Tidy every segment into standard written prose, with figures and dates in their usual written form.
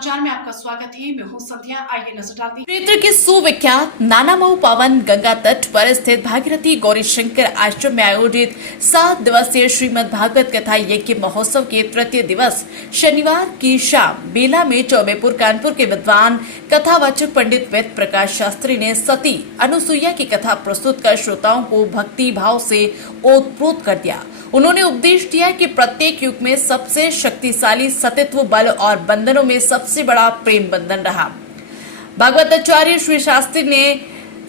समाचार में आपका स्वागत है। मैं हूं संध्या। आइए नजर डालते हैं। क्षेत्र के सुविख्यात नानामऊ पावन गंगा तट पर स्थित भागीरथी गौरी शंकर आश्रम में आयोजित 7 दिवसीय श्रीमद् भागवत कथा यज्ञ महोत्सव के तृतीय दिवस शनिवार की शाम बेला में चौबेपुर कानपुर के विद्वान कथावाचक पंडित वेद प्रकाश शास्त्री ने सती अनुसुईया की कथा प्रस्तुत कर श्रोताओं को भक्ति भाव से ओतप्रोत कर दिया। उन्होंने उपदेश दिया कि प्रत्येक युग में सबसे शक्तिशाली सतित्व बल और बंधनों में सबसे बड़ा प्रेम बंधन रहा। भागवताचार्य श्री शास्त्री ने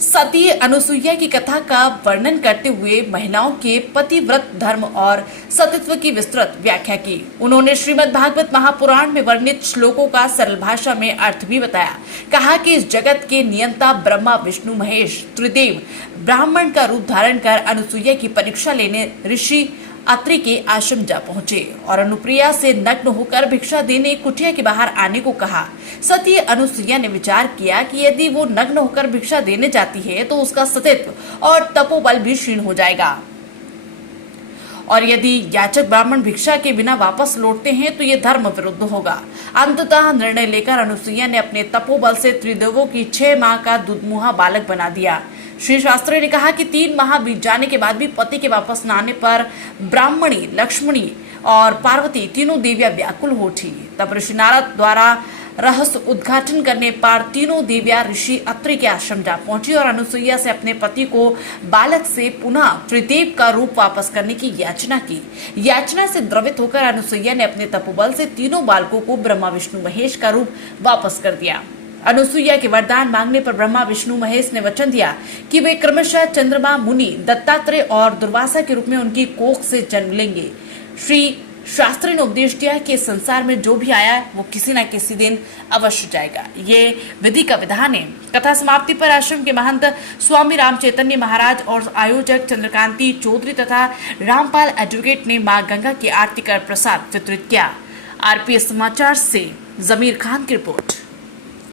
सती अनुसुईया की कथा का वर्णन करते हुए महिलाओं के पतिव्रत धर्म और सतित्व की विस्तृत व्याख्या की। उन्होंने श्रीमद् भागवत महापुराण में वर्णित श्लोकों का सरल भाषा में अर्थ भी बताया। कहा कि इस जगत के नियंता ब्रह्मा विष्णु महेश त्रिदेव ब्राह्मण का रूप धारण कर अनुसुईया की परीक्षा लेने ऋषि अत्रि के आश्रम जा पहुंचे और अनुप्रिया से नग्न होकर भिक्षा देने कुटिया के बाहर आने को कहा। सती अनुसुईया ने विचार किया कि यदि वो नग्न होकर भिक्षा देने जाती है तो उसका सतित्व और तपोबल भी क्षीण हो जाएगा और यदि याचक ब्राह्मण भिक्षा के बिना वापस लौटते हैं तो ये धर्म विरुद्ध होगा। अंततः निर्णय लेकर अनुसुईया ने अपने तपोबल से त्रिदेवों की 6 माह का दुधमुहा बालक बना दिया। श्री शास्त्री ने कहा कि 3 माह बीत जाने के बाद भी पति के वापस न आने पर ब्राह्मणी, लक्ष्मणी और पार्वती तीनों देवियां व्याकुल हो उठी। तब ऋषि नारद द्वारा रहस्य उद्घाटन करने पर तीनों देवियां ऋषि अत्रि के आश्रम जा पहुंची और अनुसुईया से अपने पति को बालक से पुनः त्रिदेव का रूप वापस करने की याचना की। याचना से द्रवित होकर अनुसुईया ने अपने तपोबल से तीनों बालकों को ब्रह्मा विष्णु महेश का रूप वापस कर दिया। अनुसुईया के वरदान मांगने पर ब्रह्मा विष्णु महेश ने वचन दिया कि वे क्रमशः चंद्रमा, मुनि, दत्तात्रेय और दुर्वासा के रूप में उनकी कोख से जन्म लेंगे। श्री शास्त्री ने उपदेश दिया कि संसार में जो भी आया वो किसी न किसी दिन अवश्य जाएगा। ये विधि का विधान है। कथा समाप्ति पर आश्रम के महंत स्वामी राम चैतन्य महाराज और आयोजक चंद्रकांति चौधरी तथा रामपाल एडवोकेट ने मां गंगा की आरती कर प्रसाद वितरित किया। आरपीएस समाचार से जमीर खान की रिपोर्ट।